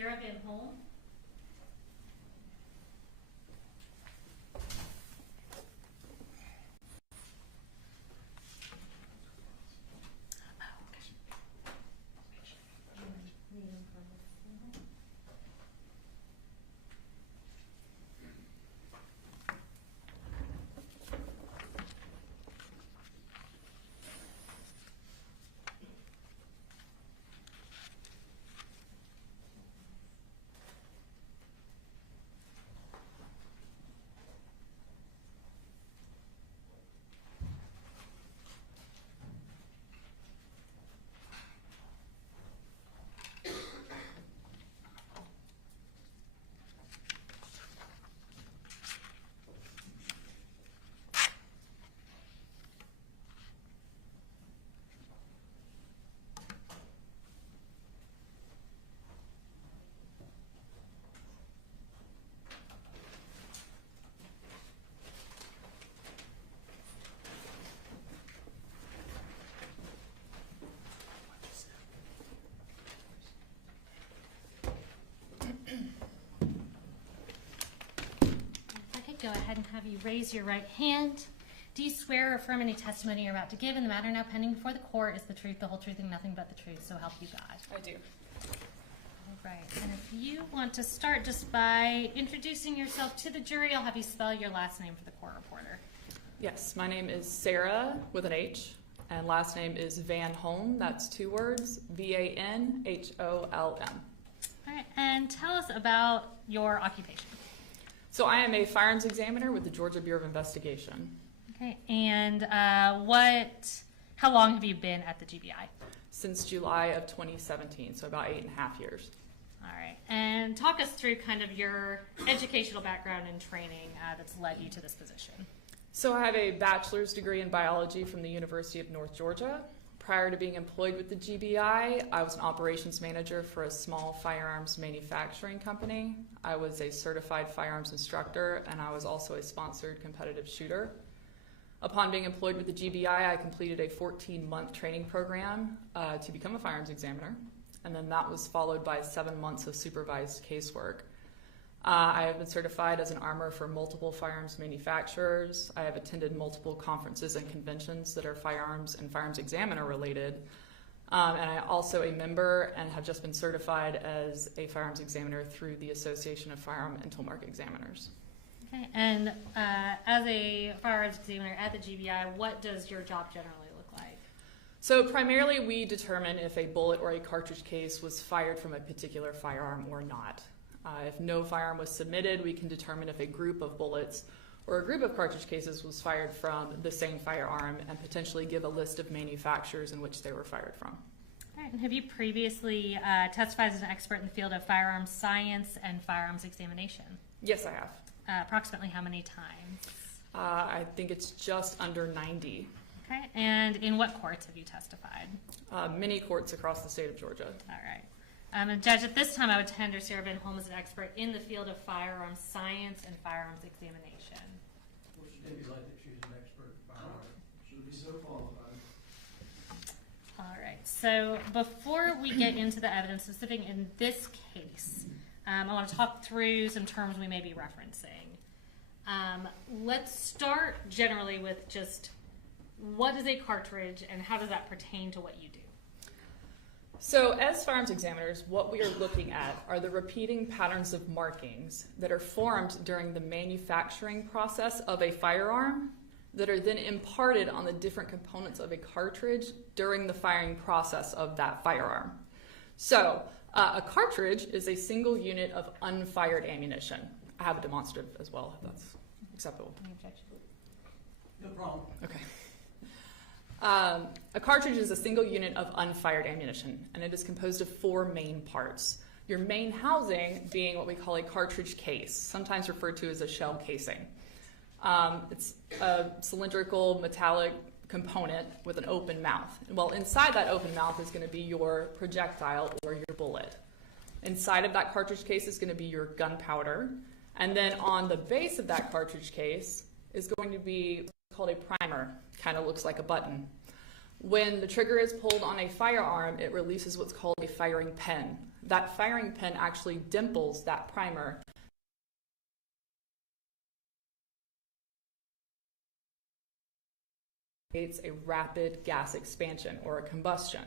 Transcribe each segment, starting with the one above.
Sarah Van Holm. Go ahead and have you raise your right hand. Do you swear or affirm any testimony you're about to give in the matter now pending before the court is the truth, the whole truth, and nothing but the truth, so help you God? I do. All right, and if you want to start just by introducing yourself to the jury, I'll have you spell your last name for the court reporter. Yes, my name is Sarah with an H, and last name is Van Holm. That's 2 words, Vanholm. All right, and tell us about your occupation. So I am a firearms examiner with the Georgia Bureau of Investigation. Okay, and how long have you been at the GBI? Since July of 2017, so about 8.5 years. All right, and talk us through kind of your educational background and training that's led you to this position. So I have a bachelor's degree in biology from the University of North Georgia. Prior to being employed with the GBI, I was an operations manager for a small firearms manufacturing company. I was a certified firearms instructor, and I was also a sponsored competitive shooter. Upon being employed with the GBI, I completed a 14-month training program to become a firearms examiner, and then that was followed by 7 months of supervised casework. I have been certified as an armor for multiple firearms manufacturers. I have attended multiple conferences and conventions that are firearms and firearms examiner related. And I also a member and have just been certified as a firearms examiner through the Association of Firearm and Tool Mark Examiners. Okay, and as a firearms examiner at the GBI, what does your job generally look like? So primarily we determine if a bullet or a cartridge case was fired from a particular firearm or not. If no firearm was submitted, we can determine if a group of bullets or a group of cartridge cases was fired from the same firearm and potentially give a list of manufacturers in which they were fired from. All right, and have you previously testified as an expert in the field of firearms science and firearms examination? Yes, I have. Approximately how many times? I think it's just under 90. Okay, and in what courts have you testified? Many courts across the state of Georgia. All right. And Judge, at this time, I would tender Sarah Van Holm as an expert in the field of firearms science and firearms examination. Well, she didn't be like that. She's an expert in firearms. She'll be so qualified. All right. So before we get into the evidence specific in this case, I want to talk through some terms we may be referencing. Let's start generally with just what is a cartridge and how does that pertain to what you do? So as firearms examiners, what we are looking at are the repeating patterns of markings that are formed during the manufacturing process of a firearm that are then imparted on the different components of a cartridge during the firing process of that firearm. So a cartridge is a single unit of unfired ammunition. I have a demonstrative as well, if that's acceptable. Any objection? No problem. Okay. A cartridge is a single unit of unfired ammunition, and it is composed of 4 main parts. Your main housing being what we call a cartridge case, sometimes referred to as a shell casing. It's a cylindrical metallic component with an open mouth. Well, inside that open mouth is going to be your projectile or your bullet. Inside of that cartridge case is going to be your gunpowder, and then on the base of that cartridge case is going to be what's called a primer. Kind of looks like a button. When the trigger is pulled on a firearm, it releases what's called a firing pin. That firing pin actually dimples that primer. Creates a rapid gas expansion or a combustion.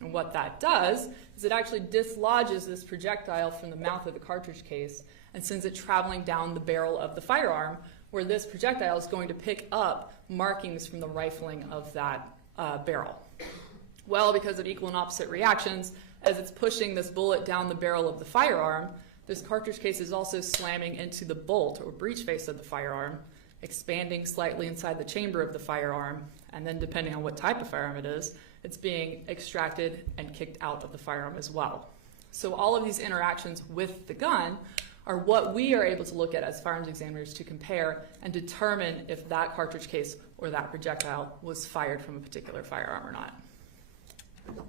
And what that does is it actually dislodges this projectile from the mouth of the cartridge case and sends it traveling down the barrel of the firearm, where this projectile is going to pick up markings from the rifling of that barrel. Well, because of equal and opposite reactions, as it's pushing this bullet down the barrel of the firearm, this cartridge case is also slamming into the bolt or breech face of the firearm, expanding slightly inside the chamber of the firearm, and then depending on what type of firearm it is, it's being extracted and kicked out of the firearm as well. So all of these interactions with the gun are what we are able to look at as firearms examiners to compare and determine if that cartridge case or that projectile was fired from a particular firearm or not.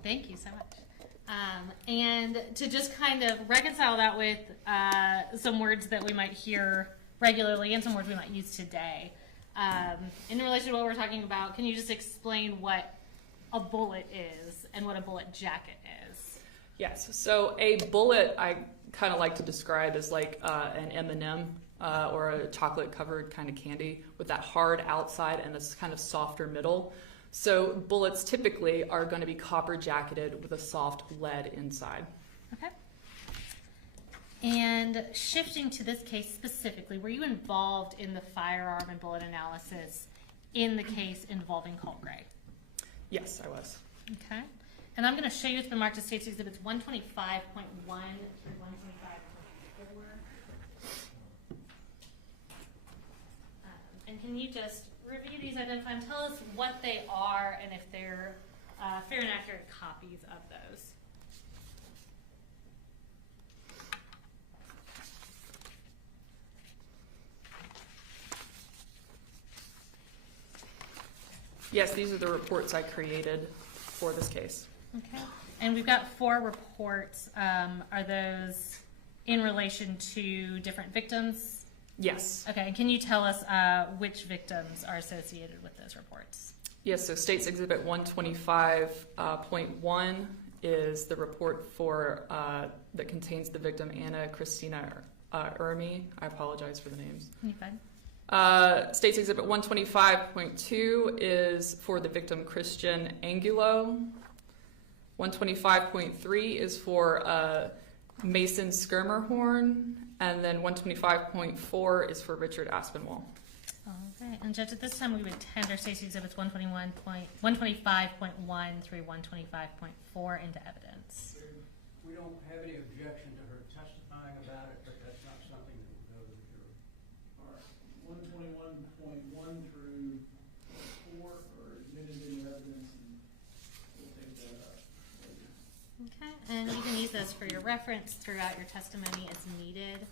Thank you so much. And to just kind of reconcile that with some words that we might hear regularly and some words we might use today, in relation to what we're talking about, can you just explain what a bullet is and what a bullet jacket is? Yes, so a bullet I kind of like to describe as like an M&M or a chocolate-covered kind of candy with that hard outside and this kind of softer middle. So bullets typically are going to be copper jacketed with a soft lead inside. Okay. And shifting to this case specifically, were you involved in the firearm and bullet analysis in the case involving Colt Gray? Yes, I was. Okay. And I'm going to show you it's been marked as State's Exhibits 125.1 through 125.4. And can you just review these, identify them, tell us what they are and if they're fair and accurate copies of those? Yes, these are the reports I created for this case. Okay. And we've got 4 reports. Are those in relation to different victims? Yes. Okay. And can you tell us which victims are associated with those reports? Yes, so State's Exhibit 125.1 is the report for that contains the victim Anna Christina Ermi. I apologize for the names. You fine? State's Exhibit 125.2 is for the victim Christian Angulo. 125.3 is for Mason Skirmerhorn, and then 125.4 is for Richard Aspinwall. Okay. And Judge, at this time we would tender State's Exhibits 125.1 through 125.4 into evidence. We don't have any objection to her testifying about it, but that's not something that will go to the jury. All right, 121.1 through 4 are admitted into evidence, and we'll take that up later. Okay. And you can use those for your reference throughout your testimony as needed.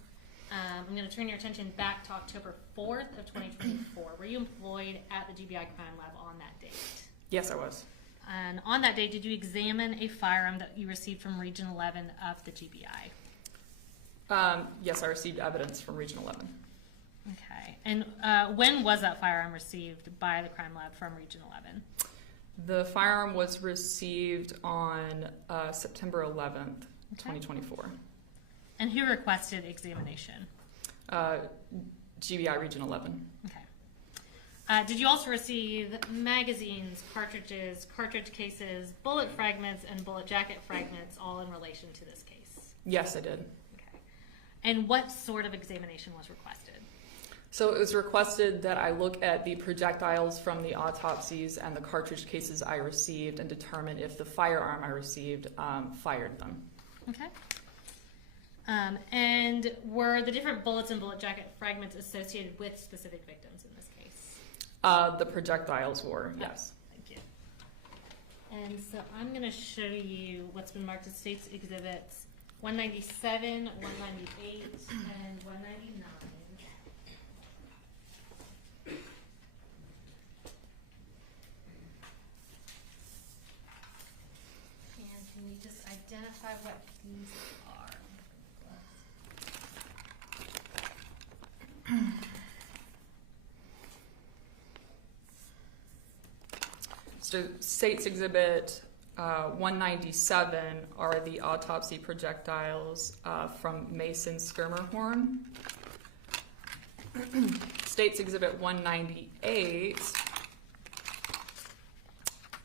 I'm going to turn your attention back to October 4th of 2024. Were you employed at the GBI crime lab on that date? Yes, I was. And on that day, did you examine a firearm that you received from Region 11 of the GBI? Yes, I received evidence from Region 11. Okay. And when was that firearm received by the crime lab from Region 11? The firearm was received on September 11th, 2024. And who requested examination? GBI Region 11. Okay. Did you also receive magazines, cartridges, cartridge cases, bullet fragments, and bullet jacket fragments, all in relation to this case? Yes, I did. Okay. And what sort of examination was requested? So it was requested that I look at the projectiles from the autopsies and the cartridge cases I received and determine if the firearm I received fired them. Okay. And were the different bullets and bullet jacket fragments associated with specific victims in this case? The projectiles were, yes. Thank you. And so I'm going to show you what's been marked as State's Exhibits 197, 198, and 199. And can you just identify what these are? State's Exhibit 197 are the autopsy projectiles from Mason's skirmer horn. State's Exhibit 198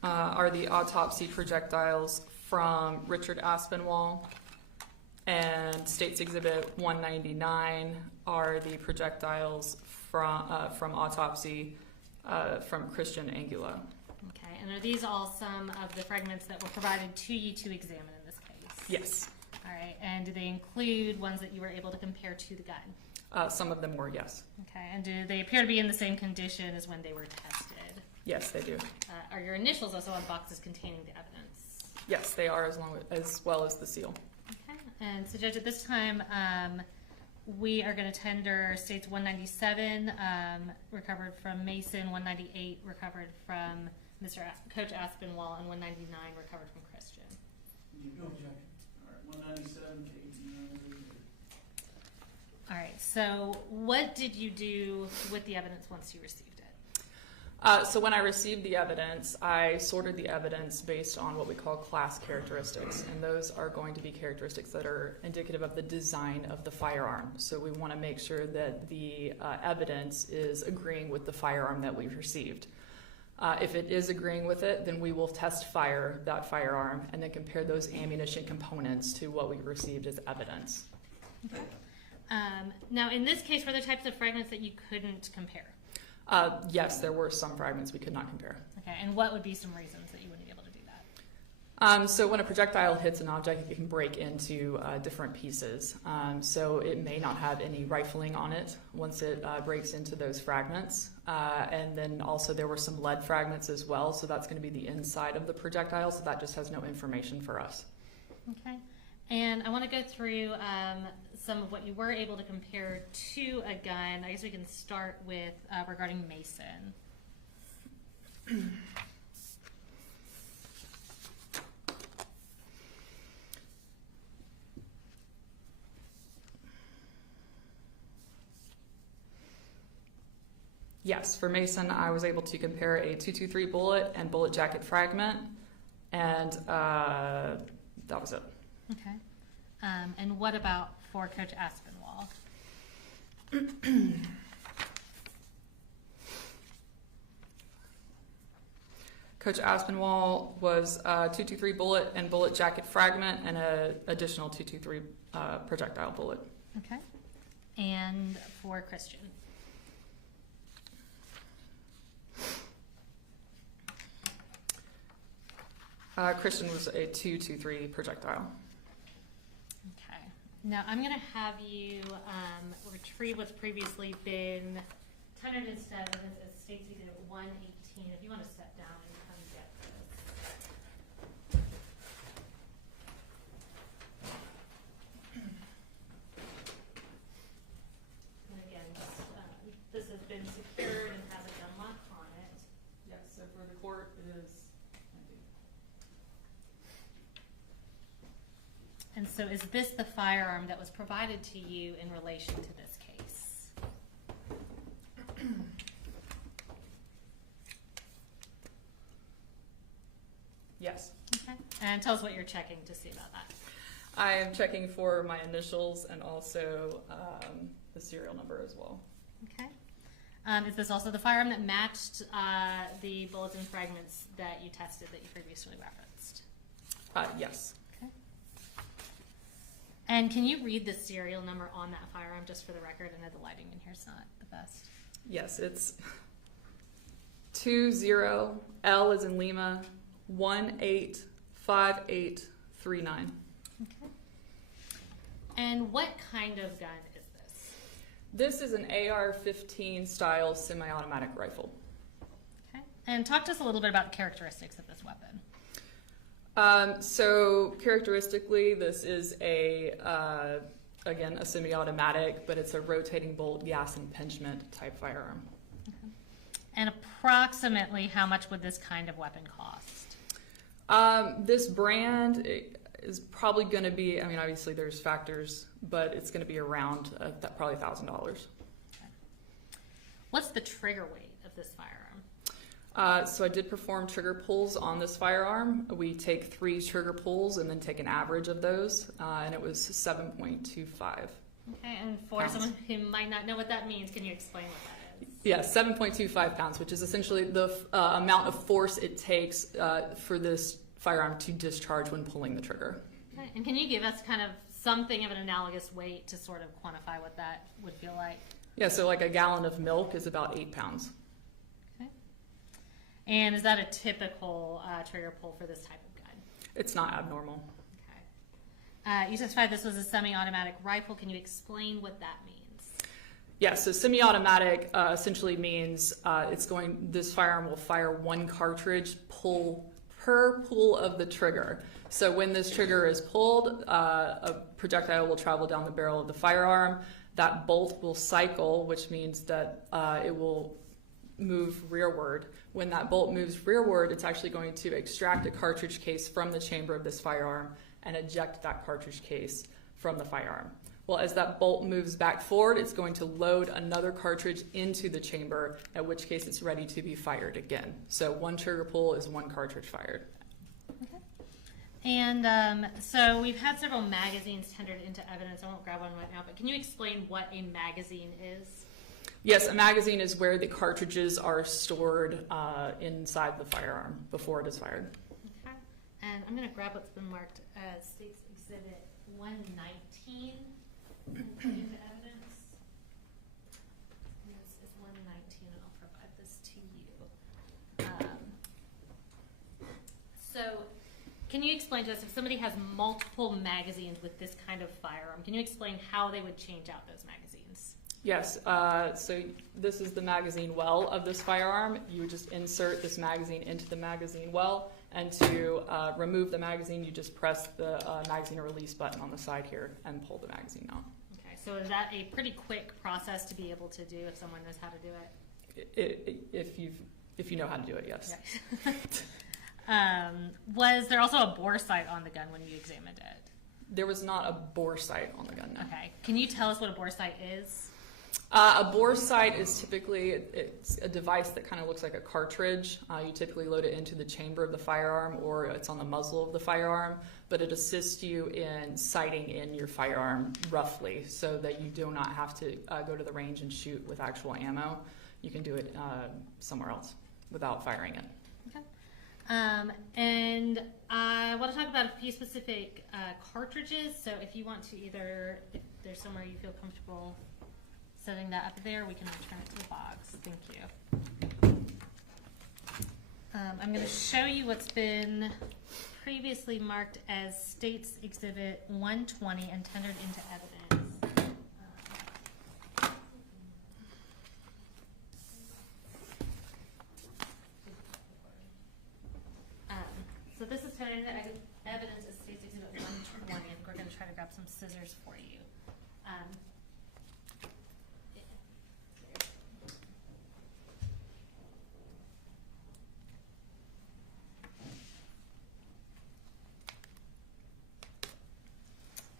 are the autopsy projectiles from Richard Aspinwall. And State's Exhibit 199 are the projectiles from autopsy from Christian Angula. Okay, and are these all some of the fragments that were provided to you to examine in this case? Yes. All right, and do they include ones that you were able to compare to the gun? Some of them were, yes. Okay, and do they appear to be in the same condition as when they were tested? Yes, they do. Are your initials also on boxes containing the evidence? Yes, they are, as well as the seal. Okay, and so Judge, at this time, we are going to tender States 197 recovered from Mason, 198 recovered from Coach Aspinwall, and 199 recovered from Christian. No objection. All right, 197, Kate. All right, so what did you do with the evidence once you received it? So when I received the evidence, I sorted the evidence based on what we call class characteristics, and those are going to be characteristics that are indicative of the design of the firearm. So we want to make sure that the evidence is agreeing with the firearm that we've received. If it is agreeing with it, then we will test fire that firearm and then compare those ammunition components to what we received as evidence. Okay. Now, in this case, were there types of fragments that you couldn't compare? Yes, there were some fragments we could not compare. Okay, and what would be some reasons that you wouldn't be able to do that? So when a projectile hits an object, it can break into different pieces. So it may not have any rifling on it once it breaks into those fragments. And then also there were some lead fragments as well, so that's going to be the inside of the projectile, so that just has no information for us. Okay, and I want to go through some of what you were able to compare to a gun. I guess we can start with regarding Mason. Yes, for Mason, I was able to compare a .223 bullet and bullet jacket fragment, and that was it. Okay, and what about for Coach Aspinwall? Coach Aspinwall was a .223 bullet and bullet jacket fragment and an additional .223 projectile bullet. Okay, and for Christian? Christian was a .223 projectile. Okay. Now I'm going to have you retrieve what's previously been tendered instead of this as States Exhibit 118. If you want to step down and come get this. And again, this has been secured and has a gun lock on it. Yes, so for the court, it is. And so is this the firearm that was provided to you in relation to this case? Yes. Okay. And tell us what you're checking to see about that. I am checking for my initials and also the serial number as well. Okay. Is this also the firearm that matched the bullets and fragments that you tested that you previously referenced? Yes. Okay. And can you read the serial number on that firearm just for the record? I know the lighting in here is not the best. Yes, it's 20 L as in Lima 185839. Okay. And what kind of gun is this? This is an AR-15 style semi-automatic rifle. Okay. And talk to us a little bit about the characteristics of this weapon. So characteristically, this is again, a semi-automatic, but it's a rotating bolt gas impingement type firearm. Okay. And approximately how much would this kind of weapon cost? This brand is probably going to be, I mean, obviously there's factors, but it's going to be around probably $1,000. Okay. What's the trigger weight of this firearm? So I did perform trigger pulls on this firearm. We take 3 trigger pulls and then take an average of those, and it was 7.25. Okay, and for Pounds. someone who might not know what that means, can you explain what that is? Yeah, 7.25 pounds, which is essentially the amount of force it takes for this firearm to discharge when pulling the trigger. Okay, and can you give us kind of something of an analogous weight to sort of quantify what that would feel like? Yeah, so like a gallon of milk is about 8 pounds. Okay. And is that a typical trigger pull for this type of gun? It's not abnormal. Okay. You testified this was a semi-automatic rifle. Can you explain what that means? Yeah, so semi-automatic essentially means this firearm will fire 1 cartridge per pull of the trigger. So when this trigger is pulled, a projectile will travel down the barrel of the firearm. That bolt will cycle, which means that it will move rearward. When that bolt moves rearward, it's actually going to extract a cartridge case from the chamber of this firearm and eject that cartridge case from the firearm. Well, as that bolt moves back forward, it's going to load another cartridge into the chamber, at which case it's ready to be fired again. So 1 trigger pull is 1 cartridge fired. Okay. And so we've had several magazines tendered into evidence. I won't grab one right now, but can you explain what a magazine is? Yes, a magazine is where the cartridges are stored inside the firearm before it is fired. Okay. And I'm going to grab what's been marked as State's Exhibit 119 and put into evidence. This is 119, and I'll provide this to you. So can you explain to us, if somebody has multiple magazines with this kind of firearm, can you explain how they would change out those magazines? Yes, so this is the magazine well of this firearm. You would just insert this magazine into the magazine well, and to remove the magazine, you just press the magazine release button on the side here and pull the magazine out. Okay, so is that a pretty quick process to be able to do if someone knows how to do it? If you know how to do it, yes. Was there also a bore sight on the gun when you examined it? There was not a bore sight on the gun, no. Okay, can you tell us what a bore sight is? A bore sight is typically it's a device that kind of looks like a cartridge. You typically load it into the chamber of the firearm, or it's on the muzzle of the firearm, but it assists you in sighting in your firearm roughly, so that you do not have to go to the range and shoot with actual ammo. You can do it somewhere else without firing it. Okay. And I want to talk about a few specific cartridges. So if you want to if there's somewhere you feel comfortable setting that up there, we can return it to the box. Thank you. I'm going to show you what's been previously marked as State's Exhibit 120 and tendered into evidence. So this is tendered into evidence as State's Exhibit 120, and we're going to try to grab some scissors for you.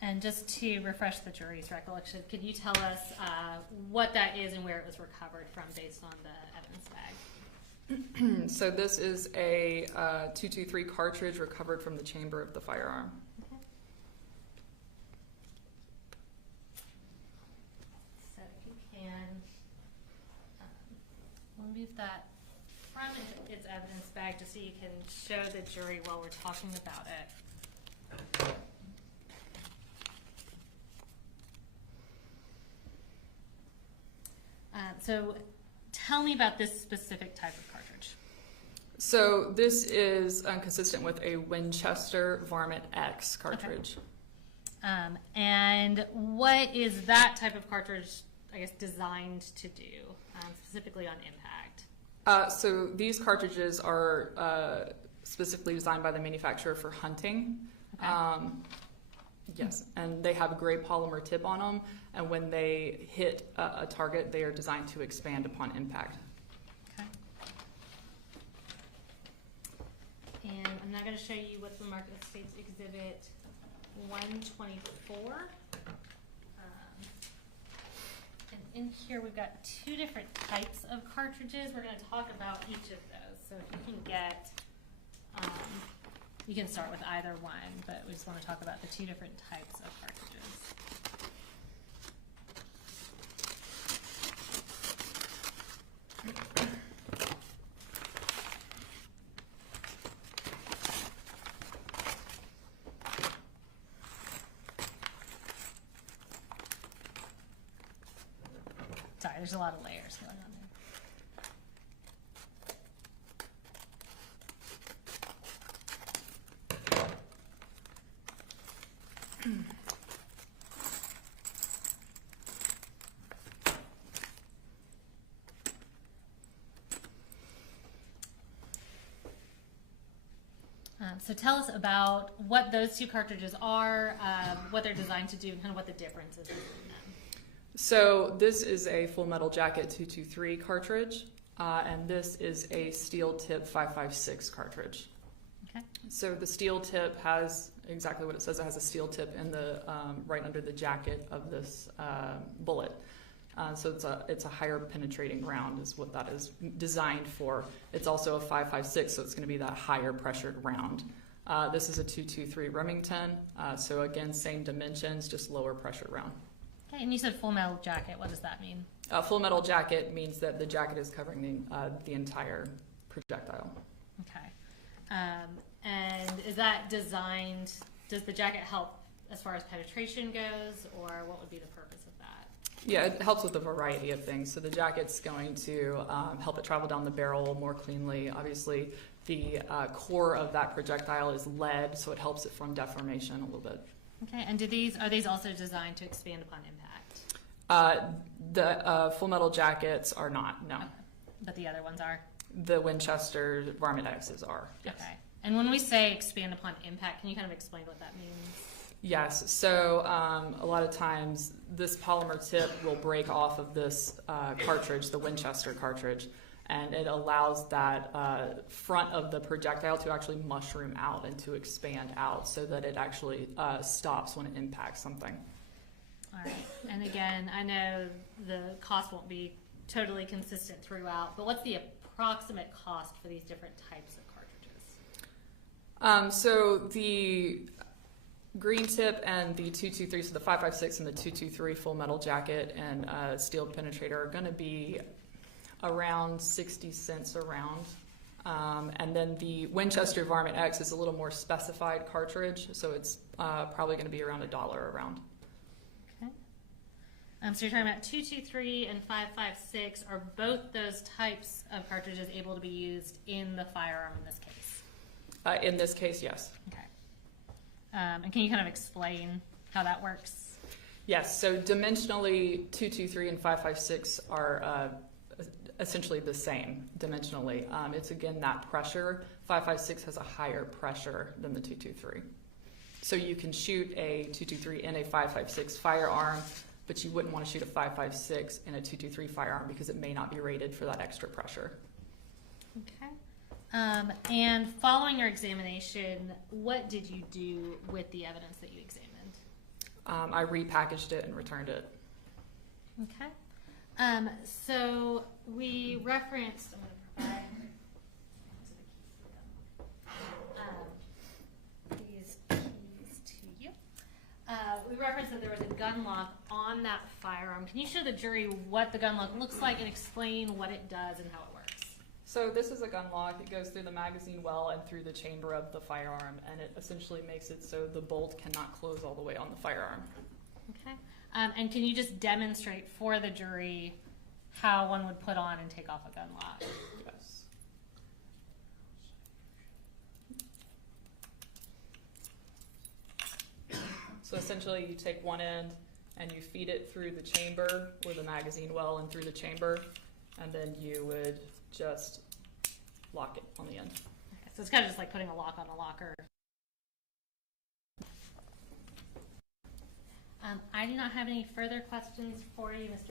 And just to refresh the jury's recollection, could you tell us what that is and where it was recovered from based on the evidence bag? So this is a .223 cartridge recovered from the chamber of the firearm. Okay. So if you can, we'll move that from its evidence bag just so you can show the jury while we're talking about it. So tell me about this specific type of cartridge. So this is consistent with a Winchester Varmint X cartridge. Okay. And what is that type of cartridge, I guess, designed to do, specifically on impact? So these cartridges are specifically designed by the manufacturer for hunting. Okay. Yes, and they have a gray polymer tip on them, and when they hit a target, they are designed to expand upon impact. Okay. And I'm now going to show you what's been marked as State's Exhibit 124. And in here we've got 2 different types of cartridges. We're going to talk about each of those. So if you can get, you can start with either one, but we just want to talk about the two different types of cartridges. Sorry, there's a lot of layers going on there. So tell us about what those two cartridges are, what they're designed to do, and kind of what the difference is between them. So this is a Full Metal Jacket 223 cartridge, and this is a steel tip 5.56 cartridge. Okay. So the steel tip has exactly what it says. It has a steel tip in the right under the jacket of this bullet. So it's a higher penetrating round is what that is designed for. It's also a 5.56, so it's going to be that higher pressured round. This is a 223 Remington, so again, same dimensions, just lower pressure round. Okay, and you said full metal jacket. What does that mean? Full metal jacket means that the jacket is covering the entire projectile. Okay. And is that designed, does the jacket help as far as penetration goes, or what would be the purpose of that? Yeah, it helps with a variety of things. So the jacket's going to help it travel down the barrel more cleanly. Obviously, the core of that projectile is lead, so it helps it from deformation a little bit. Okay, and are these also designed to expand upon impact? The Full Metal Jackets are not, no. Okay. But the other ones are? The Winchester Varmint X's are, yes. Okay. And when we say expand upon impact, can you kind of explain what that means? Yes, so a lot of times this polymer tip will break off of this cartridge, the Winchester cartridge, and it allows that front of the projectile to actually mushroom out and to expand out so that it actually stops when it impacts something. All right. And again, I know the cost won't be totally consistent throughout, but what's the approximate cost for these different types of cartridges? So the green tip and the 223, so the 5.56 and the 223 Full Metal Jacket and steel penetrator are going to be around 60 cents a round. And then the Winchester Varmint X is a little more specified cartridge, so it's probably going to be around $1 a round. Okay. So you're talking about 223 and 5.56. Are both those types of cartridges able to be used in the firearm in this case? In this case, yes. Okay. And can you kind of explain how that works? Yes, so dimensionally 223 and 5.56 are essentially the same dimensionally. It's again that pressure. 5.56 has a higher pressure than the 223. So you can shoot a 223 in a 5.56 firearm, but you wouldn't want to shoot a 5.56 in a 223 firearm because it may not be rated for that extra pressure. Okay. And following your examination, what did you do with the evidence that you examined? I repackaged it and returned it. Okay. So we referenced, I'm going to provide these keys to you. We referenced that there was a gun lock on that firearm. Can you show the jury what the gun lock looks like and explain what it does and how it works? So this is a gun lock. It goes through the magazine well and through the chamber of the firearm, and it essentially makes it so the bolt cannot close all the way on the firearm. Okay. And can you just demonstrate for the jury how one would put on and take off a gun lock? Yes. So essentially you take one end and you feed it through the chamber or the magazine well and through the chamber, and then you would just lock it on the end. Okay, so it's kind of just like putting a lock on a locker. I do not have any further questions for you, Mr.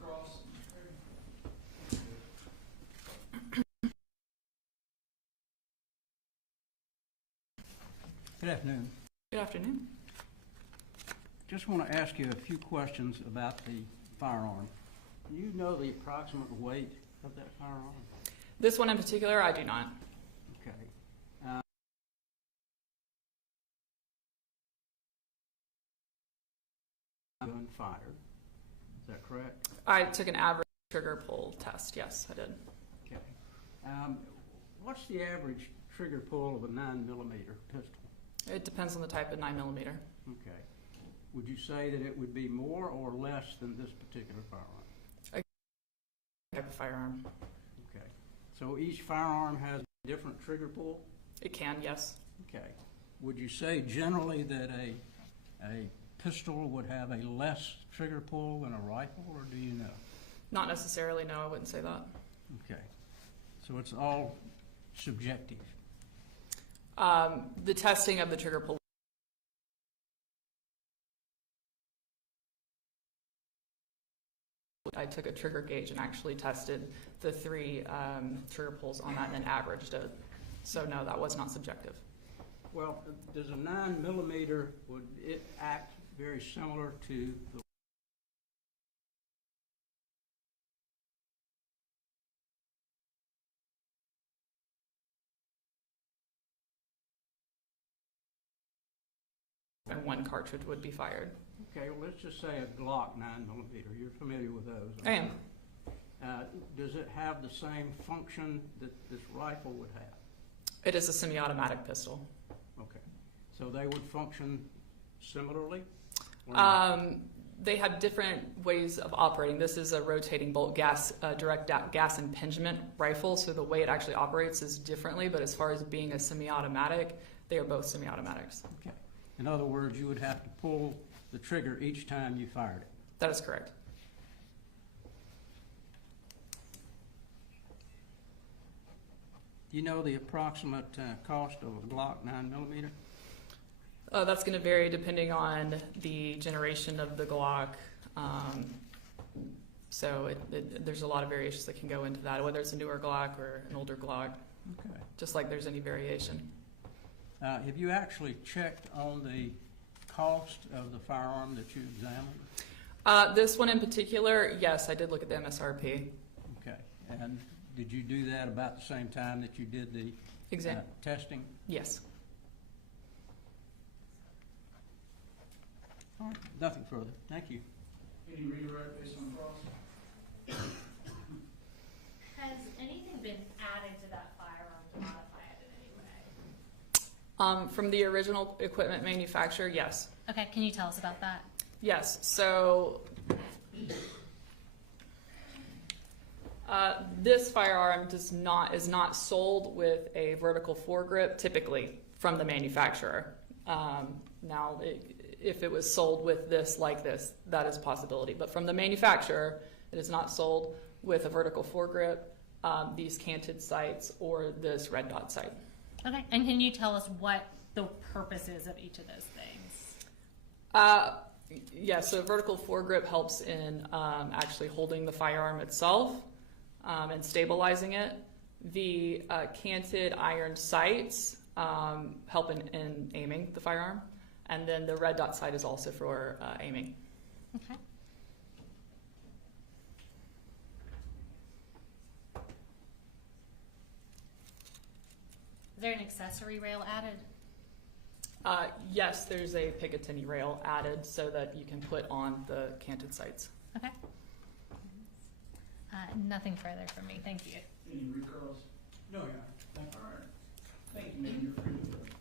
Cross. Good afternoon. Good afternoon. Just want to ask you a few questions about the firearm. Do you know the approximate weight of that firearm? This one in particular, I do not. Okay. Gun fired. Is that correct? I took an average trigger pull test. Yes, I did. Okay. What's the average trigger pull of a 9mm pistol? It depends on the type of 9mm. Okay. Would you say that it would be more or less than this particular firearm? Type of firearm. Okay. So each firearm has a different trigger pull? It can, yes. Okay. Would you say generally that a pistol would have a less trigger pull than a rifle, or do you know? Not necessarily, no, I wouldn't say that. Okay. So it's all subjective. The testing of the trigger pull. I took a trigger gauge and actually tested the 3 trigger pulls on that and then averaged it. So no, that was not subjective. Well, does a 9mm, would it act very similar to the And 1 cartridge would be fired. Okay, well, let's just say a Glock 9mm. You're familiar with those? I am. Does it have the same function that this rifle would have? It is a semi-automatic pistol. Okay. So they would function similarly? Or not? They have different ways of operating. This is a rotating bolt gas, direct gas impingement rifle, so the way it actually operates is differently, but as far as being a semi-automatic, they are both semi-automatics. Okay. In other words, you would have to pull the trigger each time you fired it. That is correct. Do you know the approximate cost of a Glock 9mm? That's going to vary depending on the generation of the Glock. So there's a lot of variations that can go into that, whether it's a newer Glock or an older Glock, Okay. just like there's any variation. Have you actually checked on the cost of the firearm that you examined? This one in particular, yes, I did look at the MSRP. Okay. And did you do that about the same time that you did the testing? Yes. All right. Nothing further. Thank you. Any redirect based on cross? Has anything been added to that firearm to modify it in any way? From the original equipment manufacturer, yes. Okay, can you tell us about that? Yes, so this firearm is not sold with a vertical foregrip typically from the manufacturer. Now, if it was sold with this like this, that is a possibility. But from the manufacturer, it is not sold with a vertical foregrip, these canted sights, or this red dot sight. Okay, and can you tell us what the purpose is of each of those things? Yeah, so vertical foregrip helps in actually holding the firearm itself and stabilizing it. The canted iron sights help in aiming the firearm. And then the red dot sight is also for aiming. Okay. Is there an accessory rail added? Yes, there's a Picatinny rail added so that you can put on the canted sights. Okay. Nothing further from me. Thank you. Any recalls? No, yeah. All right. Thank you, ma'am. You're free to go.